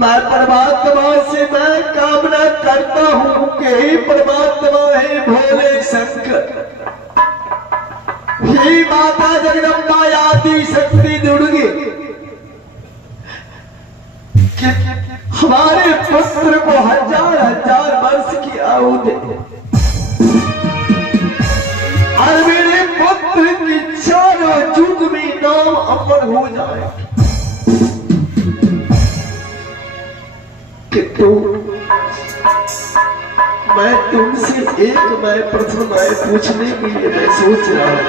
मैं परमात्मा से मैं कामना करता हूं कि हे परमात्मा है भोले शंकर, हे माता जगदम्बा आदि शक्ति दुर्गे, कि हमारे पुत्र को हजार हजार वर्ष की आयु दे और मेरे पुत्र की चारों युग में नाम अमर हो जाए। किंतु मैं तुमसे एक प्रश्न पूछने के लिए मैं सोच रहा हूं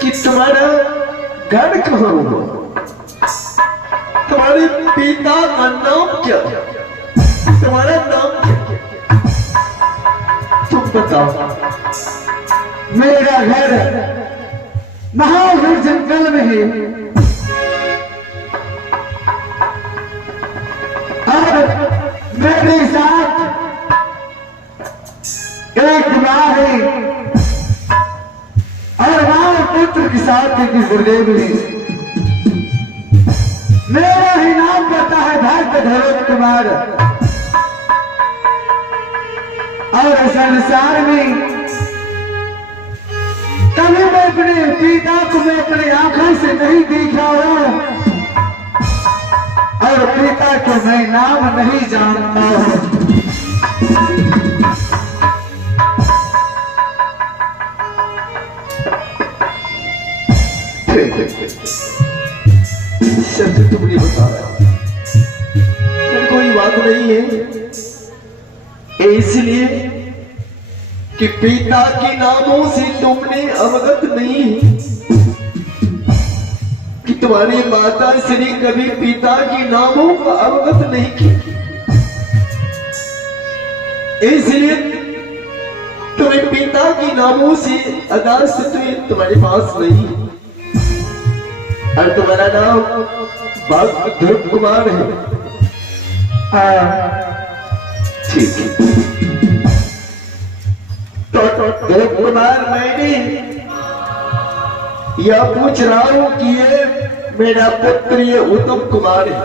कि तुम्हारा घर कहाँ हुआ, तुम्हारे पिता का नाम क्या, तुम्हारा नाम क्या, तुम बताओ। मेरा घर महावीर जंगल में है और मेरे साथ एक माँ है और माँ पुत्र के साथ एक गुरुदेव है। मेरा ही नाम पता है भक्त धरोत कुमार और संसार में कभी मैं अपने पिता को मैं अपनी आंखों से नहीं देखा हूं और पिता को मैं नाम नहीं जानता हूं। सच तुम नहीं बता रहा, कोई बात नहीं है, इसलिए कि पिता के नामों से तुमने अवगत नहीं, कि तुम्हारी माता श्री कभी पिता के नामों का अवगत नहीं की, इसलिए तुम्हें पिता के नामों से अदालत तुम्हारे पास नहीं। और तुम्हारा नाम भक्त ध्रुव कुमार है। ठीक है, तो ध्रुव कुमार मैंने यह पूछ रहा हूं कि ये मेरा पुत्र ये उत्तम कुमार है,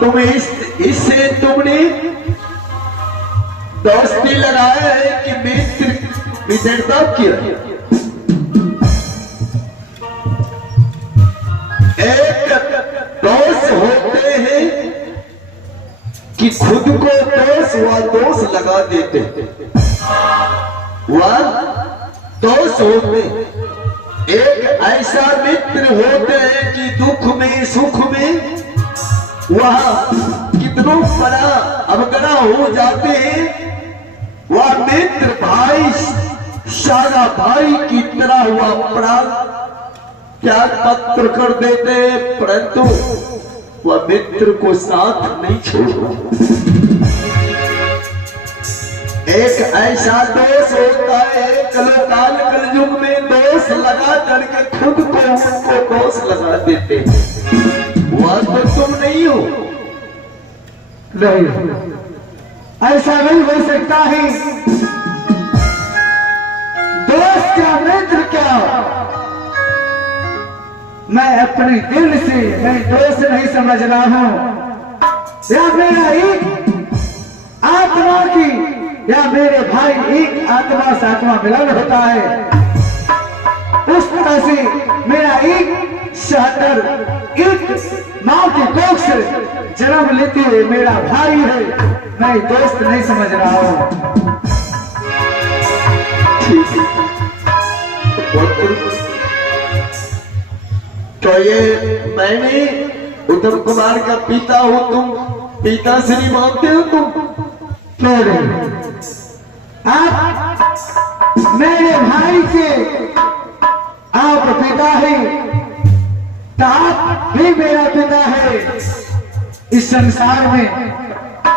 तुम इससे तुमने दोस्ती लगाया है कि मित्रता किया? एक दोस्त होते हैं कि खुद को दोष व दोष लगा देते, वह दोस्त होते। एक ऐसा मित्र होते हैं कि दुख में सुख में वह कितनों बड़ा अवगड़ा हो जाते हैं, वह मित्र भाई सारा भाई की तरह हुआ प्राण त्याग पत्र कर देते, परंतु वह मित्र को साथ नहीं छोड़ता। एक ऐसा दोष होता है कलकाल कलयुग में दोष लगा करके खुद को उनको दोष लगा देते हैं, वह तो तुम नहीं हो। नहीं, ऐसा नहीं हो सकता है। दोस्त क्या मित्र क्या, मैं अपने दिल से मैं दोस्त नहीं समझ रहा हूं। या मेरा एक आत्मा की या मेरे भाई एक आत्मा से आत्मा मिलन होता है, उस तरह से मेरा एक सहतर एक मां की कोख से जन्म लेते हुए मेरा भाई है, मैं दोस्त नहीं समझ रहा हूं। तो ये मैंने उत्तम कुमार का पिता हो, तुम पिता श्री मानते हो तुम? आप मेरे भाई के आप पिता है, तो आप भी मेरा पिता है। इस संसार में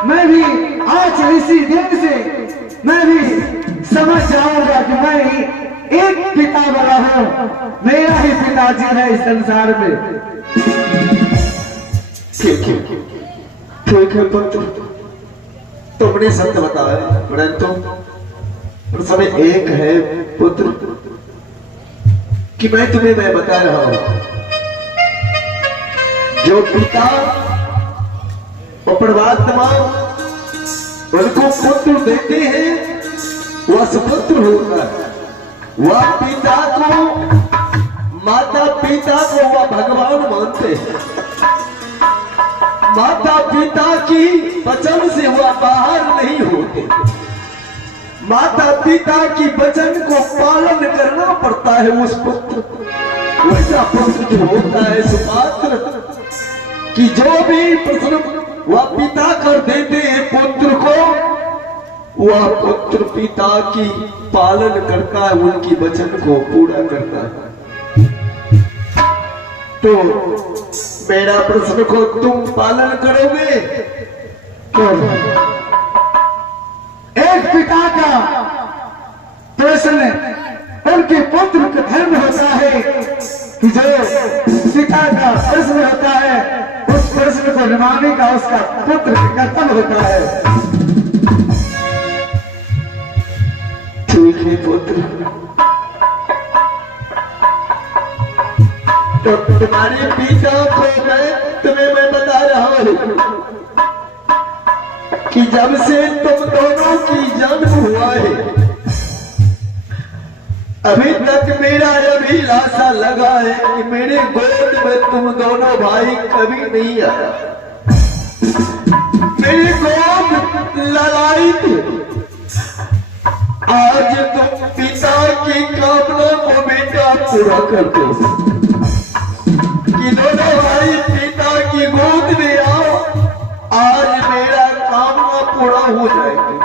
मैं भी आज इसी दिन से मैं भी समझ जाऊंगा कि मैं एक पिता वाला हूं, मेरा ही पिताजी है इस संसार में। ठीक है पुत्र, तुमने सत्य बताया, परंतु समय एक है पुत्र कि मैं तुम्हें बता रहा हूं, जो पिता और परमात्मा उनको पुत्र देते हैं वह सुपुत्र होता है। वह पिता को माता पिता को वह भगवान मानते हैं, माता पिता की वचन से वह बाहर नहीं होते, माता पिता की वचन को पालन करना पड़ता है उस पुत्र को। वैसा पुत्र जो होता है सुपात्र कि जो भी प्रश्न वह पिता कर देते हैं पुत्र को, वह पुत्र पिता की पालन करता है, उनकी वचन को पूरा करता है। तो मेरा प्रश्न को तुम पालन करोगे? एक पिता का प्रश्न उनके पुत्र का धर्म होता है कि जो पिता का प्रश्न होता है उस प्रश्न को निभाने का उसका पुत्र का कर्तव्य होता है। ठीक है पुत्र, तो तुम्हारे पिता को मैं बता रहा हूं कि जब से तुम दोनों की जन्म हुआ है अभी तक मेरा अभिलाषा लगा है कि मेरे गोद में तुम दोनों भाई कभी नहीं आया। मेरी गोद लड़ाई थी, आज तुम पिता की कामना को बेटा पूरा कर दो कि दोनों भाई पिता की गोद में आओ, आज मेरा कामना पूरा हो जाएगी।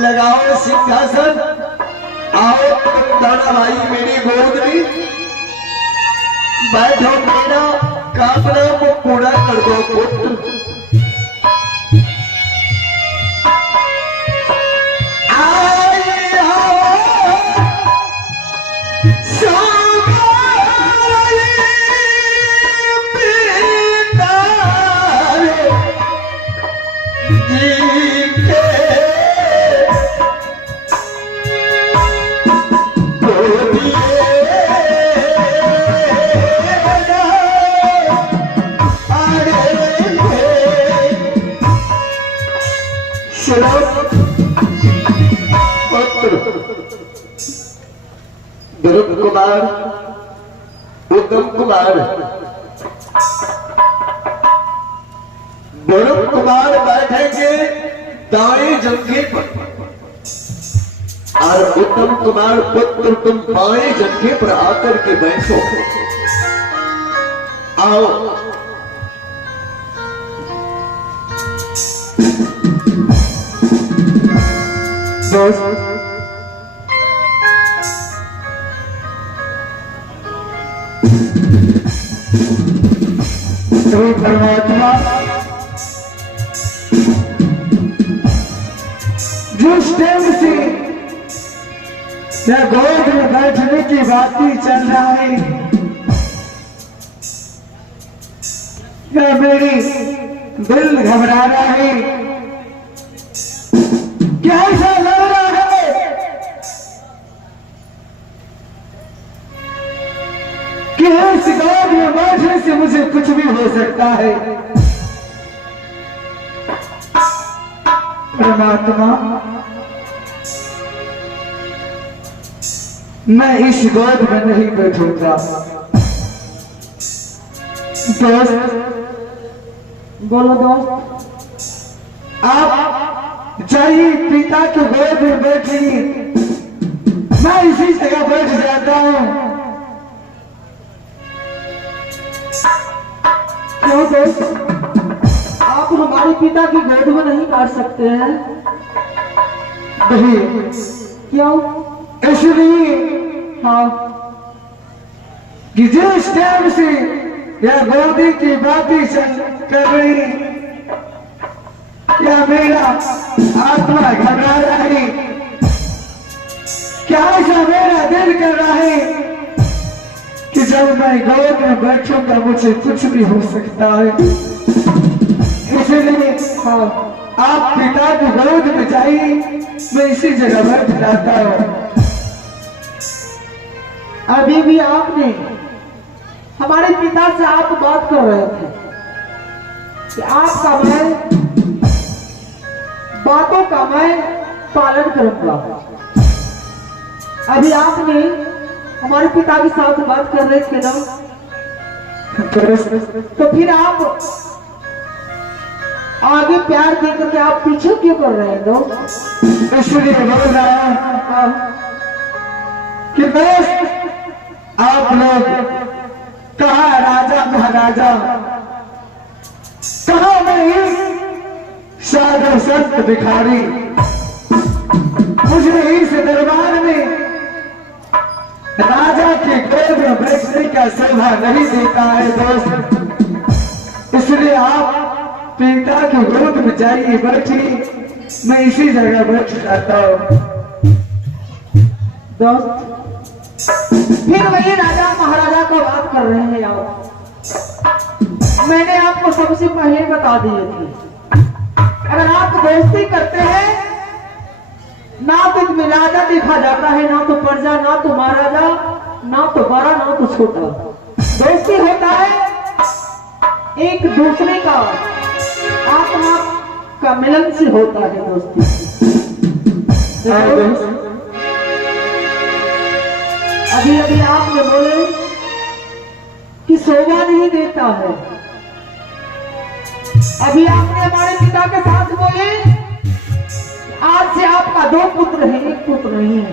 लगाओ सिंहासन, आओ तुम दाना भाई मेरी गोद में बैठो, मेरा कामना को पूरा कर दो पुत्र। ध्रुव कुमार, उत्तम कुमार, ध्रुव कुमार बैठेंगे दाएं जंघे पर और उत्तम कुमार पुत्र तुम बाएं जंघे पर आकर के बैठो। आओ दोस्त, तो परमात्मा जिस टाइम से यह गोद में बैठने की बातें चल रहा है, यह मेरी दिल घबरा रहा है। क्या ऐसा लग रहा है कि इस गोद में बैठने से मुझे कुछ भी हो सकता है। परमात्मा, मैं इस गोद में नहीं बैठूंगा। दोस्त, बोलो दोस्त, आप जाइए पिता के गोद में बैठिए, मैं इसी जगह बैठ जाता हूं। क्यों दोस्त, आप हमारे पिता की गोद में नहीं बैठ सकते हैं? नहीं। क्यों? इसलिए हाँ कि जिस टाइम से यह गोदी की बातें कर रही, क्या मेरा आत्मा घबरा रहा है, क्या ऐसा मेरा दिल कर रहा है कि जब मैं गोद में बैठूंगा मुझे कुछ भी हो सकता है। इसलिए हाँ, आप पिता की गोद में जाइए, मैं इसी जगह बैठ जाता हूँ। अभी भी आपने हमारे पिता से आप बात कर रहे थे कि आपका मैं बातों का मैं पालन करूंगा। अभी आपने हमारे पिता के साथ बात कर रहे थे ना, तो फिर आप आगे प्यार देकर के आप पीछे क्यों कर रहे हैं दोस्त? इसलिए बोल रहा हूं कि दोस्त, आप लोग कहा राजा महाराजा, कहा मैं साधु संत भिखारी, मुझे इस दरबार में राजा के गोद में बैठने का शोभा नहीं देता है दोस्त। इसलिए आप पिता की गोद में जाइए, बैठिए, मैं इसी जगह बैठ जाता हूँ। दोस्त, फिर वही राजा महाराजा को बात कर रहे हैं आप। मैंने आपको सबसे पहले बता दिए थे, अगर आप दोस्ती करते हैं ना तो इसमें राजा देखा जाता है, ना तो प्रजा, ना तो महाराजा, ना तो बड़ा, ना तो छोटा। दोस्ती होता है एक दूसरे का आत्मा का मिलन से होता है दोस्ती। अभी अभी आपने बोले कि शोभा नहीं देता है, अभी आपने हमारे पिता के साथ बोले आज से आपका 2 पुत्र है, 1 पुत्र नहीं है।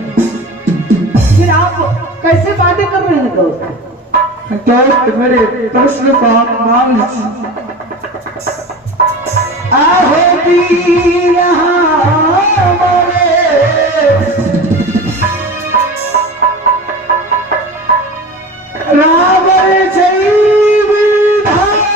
फिर आप कैसे बातें कर रहे हैं दोस्त? दोस्त, मेरे प्रश्न को आप मान लीजिए। आहो दी रहा मोरे राम जय विधाता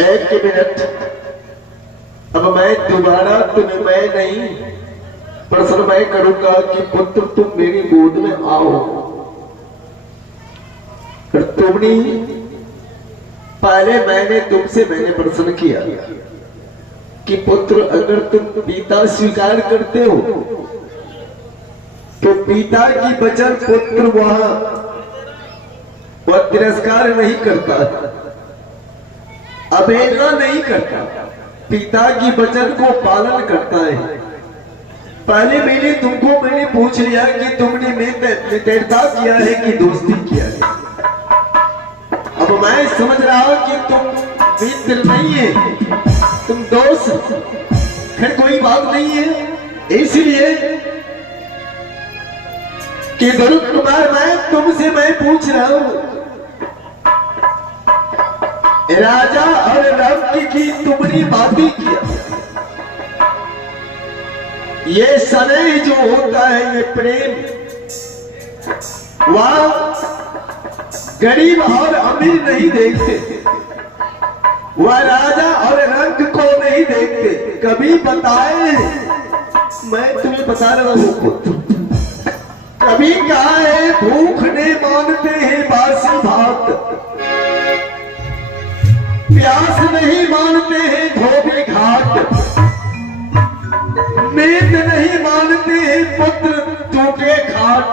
एक मिनट, अब मैं दोबारा तुम्हें मैं नहीं प्रश्न मैं करूंगा कि पुत्र तुम मेरी गोद में आओ। तुमने पहले मैंने प्रश्न किया कि पुत्र अगर तुम पिता स्वीकार करते हो तो पिता की वचन पुत्र वह तिरस्कार नहीं करता, अवहेलना नहीं करता, पिता की वचन को पालन करता है। पहले मैंने पूछ लिया कि तुमने मित्रता किया है कि दोस्ती किया है। अब मैं समझ रहा हूं कि तुम मित्र नहीं है, तुम दोस्त, फिर कोई बात नहीं है। इसलिए कि गरुड़ कुमार मैं पूछ रहा हूं, राजा और रंग की तुमने बातें किया, ये स्नेह जो होता है, ये प्रेम, वह गरीब और अमीर नहीं देखते, वह राजा और रंग को नहीं देखते। कभी बताए, मैं तुम्हें बता रहा हूं पुत्र, कभी कहा है भूखने मानते हैं बासी भात, प्यास नहीं मानते हैं धोबी घाट, नींद नहीं मानते हैं पुत्र टूटे खाट।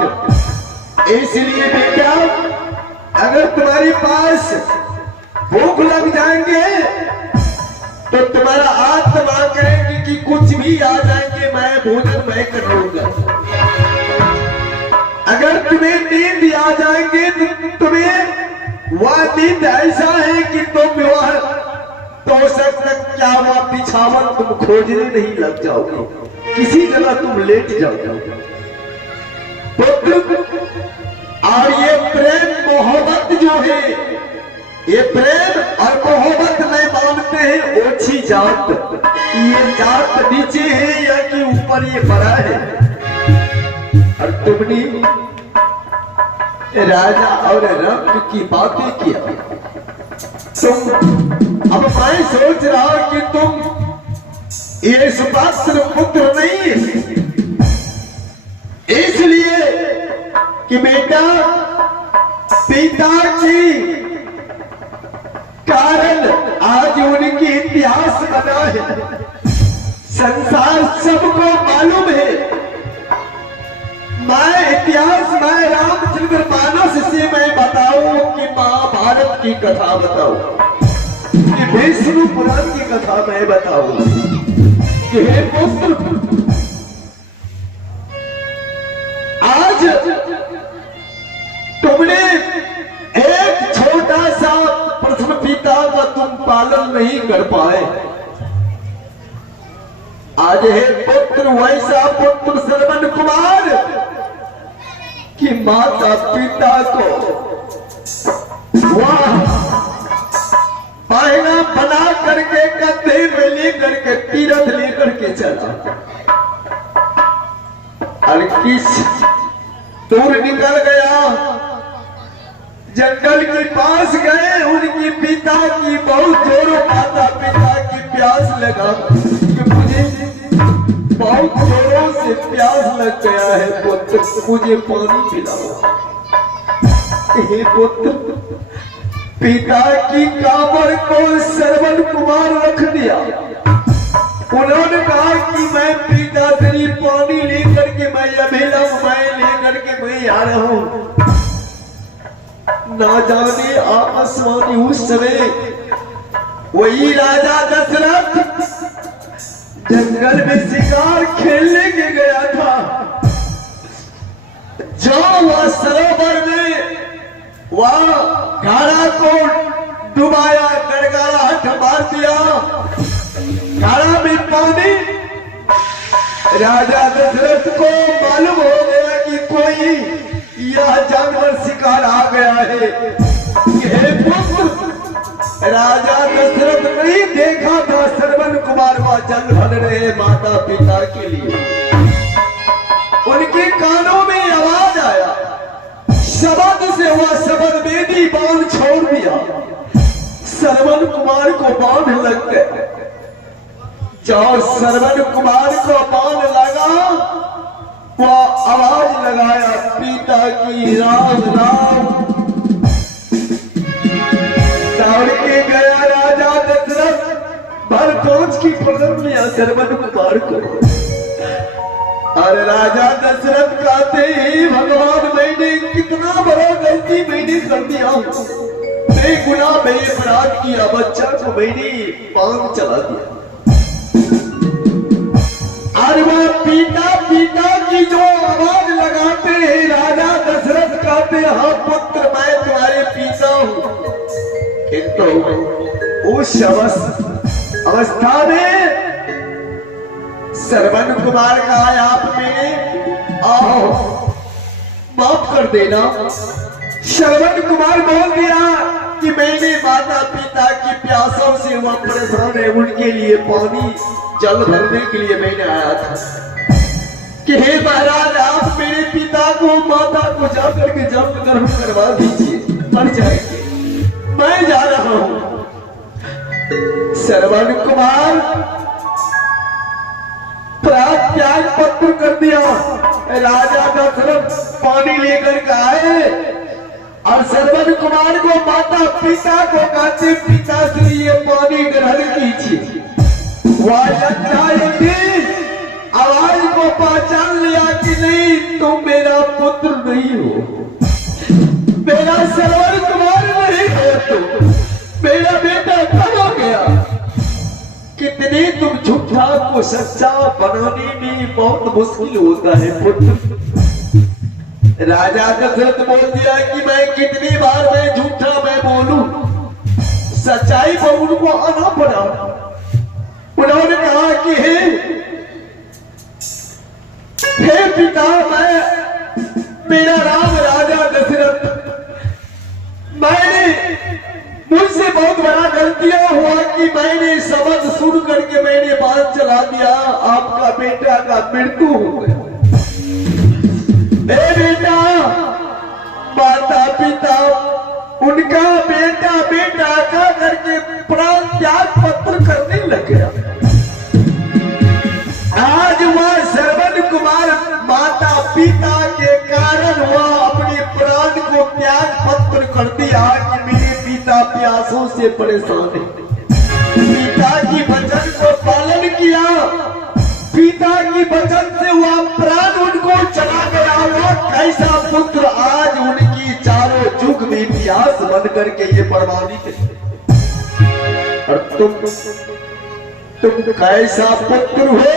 इसलिए बेटा, अगर तुम्हारे पास भूख लग जाएंगे तो तुम्हारा आत्मा कहेगी कि कुछ भी आ जाएंगे, मैं भोजन मैं कर लूंगा। अगर तुम्हें नींद आ जाएंगे तो तुम्हें वह नींद ऐसा है कि तुम वह तो सकता क्या वह बिछावन तुम खोजने नहीं लग जाओगे, किसी जगह तुम लेट जाओगे पुत्र। और ये प्रेम मोहब्बत जो है, ये प्रेम और मोहब्बत में मानते हैं ओछी जात, ये जात नीचे है या कि ऊपर ये बड़ा है। और तुमने राजा और रंग की बातें किया, तुम अब मैं सोच रहा कि तुम ये सुपात्र पुत्र नहीं है, इसलिए कि बेटा पिता की कारण आज उनकी इतिहास बना है, संसार सबको मालूम है। मैं इतिहास, मैं रामचंद्र मानस से मैं बताऊं कि महाभारत की कथा बताऊं, कि विष्णु पुराण की कथा मैं बताऊं कि हे पुत्र, आज तुमने एक छोटा सा प्रश्न पिता का तुम पालन नहीं कर पाए। आज है पुत्र वैसा पुत्र श्रवण कुमार कि माता पिता को वह पहला बना करके कंधे में लेकर के तीरथ लेकर के चला, और दूर निकल गया, जंगल के पास गए। उनकी पिता की बहुत जोरों माता पिता की प्यास लगा कि मुझे बहुत जोरों से प्यास लग गया है पुत्र, मुझे पानी पिलाओ। हे पुत्र, पिता की कामर को श्रवण कुमार रख दिया। उन्होंने कहा कि मैं पिता से पानी लेकर के मैं अभी लेकर के मैं आ रहा हूं। ना जाने आसमानी उस समय वही राजा दशरथ जंगल में शिकार खेलने के गया था। जो वह सरोवर में वह घड़ा को डुबाया, गड़गड़ाहट मार दिया, घड़ा में पानी। राजा दशरथ को मालूम हो गया कि कोई यह जानवर शिकार आ गया है। यह पुत्र राजा दशरथ नहीं देखा था श्रवण कुमार वह जल भर रहे माता पिता के लिए। उनके कानों में आवाज आया, शब्द से हुआ शब्द बेदी बांध छोड़ दिया। श्रवण कुमार को बांध लग गया। जब श्रवण कुमार को बांध लगा, वह आवाज लगाया, पिता की राम राम। दौड़ के गया राजा दशरथ, भर पहुंच की पकड़ लिया श्रवण कुमार को। और राजा दशरथ कहते ही, भगवान मैंने कितना बड़ा गलती मैंने कर दिया, बेगुनाह मैं अपराध किया, बच्चा को मैंने पांव चला दिया। और वह पिता पिता की जो आवाज लगाते हैं, राजा दशरथ कहते हैं, हाँ पुत्र मैं तुम्हारे पिता हूं। किंतु उस अवस्था में श्रवण कुमार का आप में आओ माफ कर देना। श्रवण कुमार बोल दिया कि मैंने माता पिता की प्यासों से वह परेशान है, उनके लिए पानी जल भरने के लिए मैंने आया था कि हे महाराज आप मेरे पिता को माता को जाकर के जल ग्रहण करवा दीजिए, मर जाएंगे, मैं जा रहा हूं। श्रवण कुमार त्याग पत्र कर दिया। राजा दशरथ पानी लेकर के आए और श्रवण कुमार को माता पिता को कहते, पिता से ये पानी ग्रहण कीजिए। आवाज को पहचान लिया कि नहीं तुम मेरा पुत्र नहीं हो, मेरा श्रवण कुमार नहीं हो, तुम मेरा बेटा कब हो गया। कितने तुम झूठा को सच्चा बनाने में बहुत मुश्किल होता है पुत्र। राजा दशरथ बोल दिया कि मैं कितनी बार मैं झूठा मैं बोलूं, सच्चाई पर उनको आना पड़ा। उन्होंने कहा कि हे पिता, मैं मेरा नाम राजा दशरथ, मुझसे बहुत बड़ा गलतियां हुआ कि मैंने शब्द सुन करके मैंने बात चला दिया, आपका बेटा का मृत्यु हो गया। बेटा माता पिता उनका बेटा बेटा का करके प्राण त्याग पत्र करने लग गया। आज वह श्रवण कुमार माता पिता के कारण वह अपने प्राण को त्याग पत्र कर दिया कि मेरे पिता प्यासों से परेशान है। पिता की वचन को पालन किया, पिता की वचन से वह प्राण उनको चला गया। वह कैसा पुत्र आज उनकी चारों युग में प्यास बन करके ये प्रमाणित है। और तुम कैसा पुत्र हो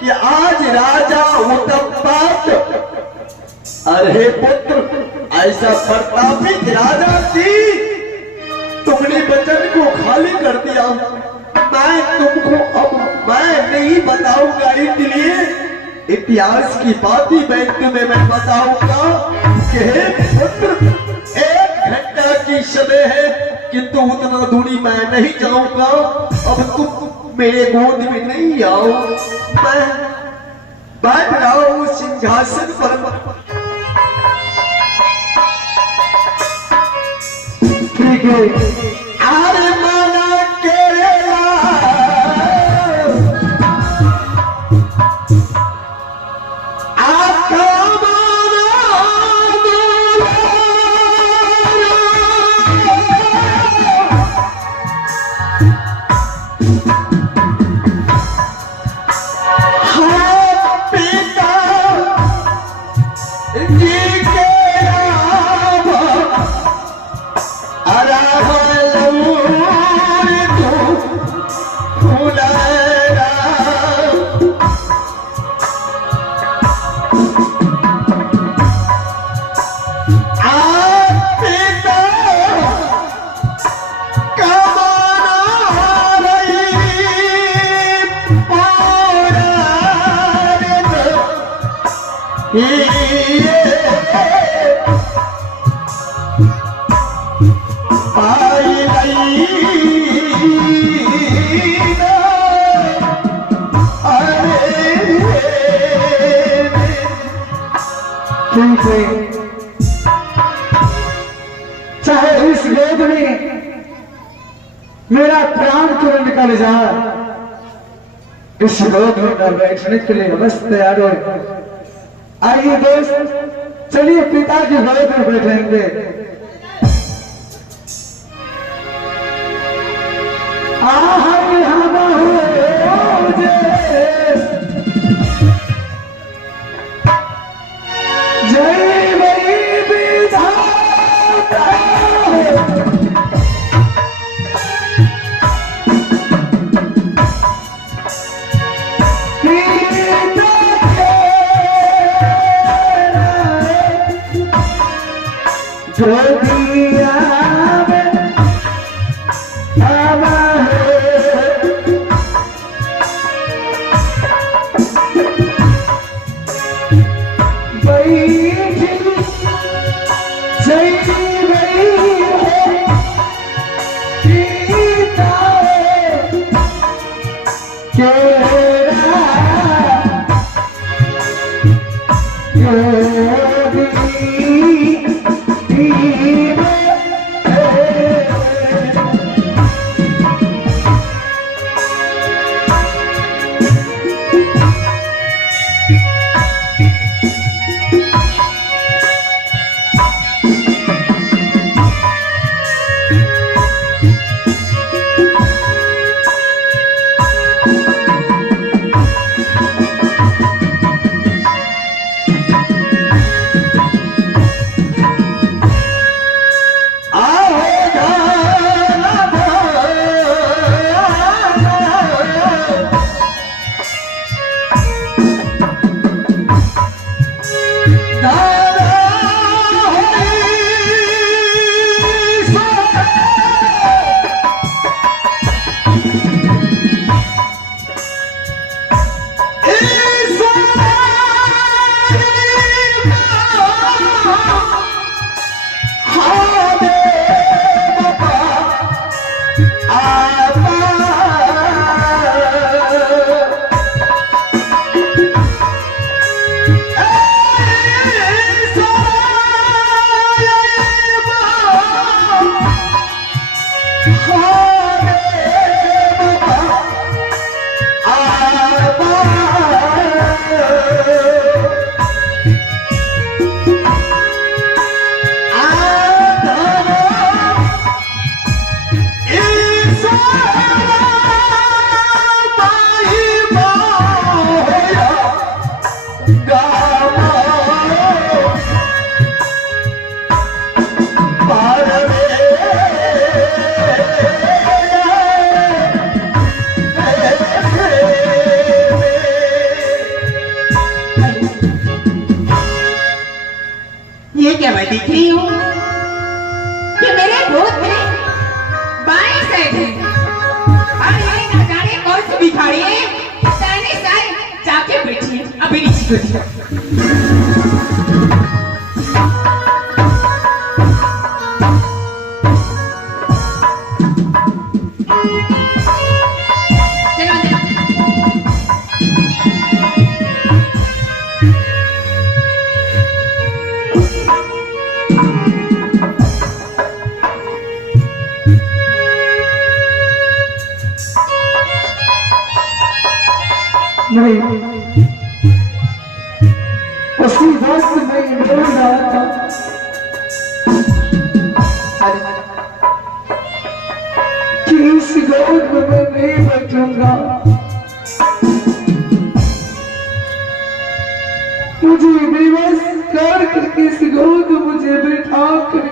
कि आज राजा उत्तमपाद, अरे पुत्र ऐसा प्रतापित राजा थी, तुमने वचन को खाली कर दिया। मैं तुमको अब मैं नहीं बताऊंगा, इसलिए इतिहास की बातें मैं तुम्हें मैं बताऊंगा कि हे पुत्र 1 घंटा की समय है, किंतु उतना दूरी मैं नहीं जाऊंगा। अब तुम मेरे गोद में नहीं आओ, मैं बैठ रहा हूं सिंहासन पर। के अरे माना केला आपका चाहे इस वेद में मेरा प्राण क्यों निकल जाए, इस गोद में बैठने के लिए बस तैयार हो। आइए दोस्त, चलिए पिता की गोद में बैठेंगे। जय वही विधाता जो दिया ये क्या मैं दिख रही हूँ कि मेरे गोद में बाएं साइड है और ये न जाने कौन सी भिखारी है दाहिने साइड जाके बैठी है। अभी नीचे नहीं, उसी वक्त मैं बोल रहा था कि इस गोद में मैं नहीं बैठूंगा, मुझे बेबस कर करके इस गोद में मुझे बैठा कर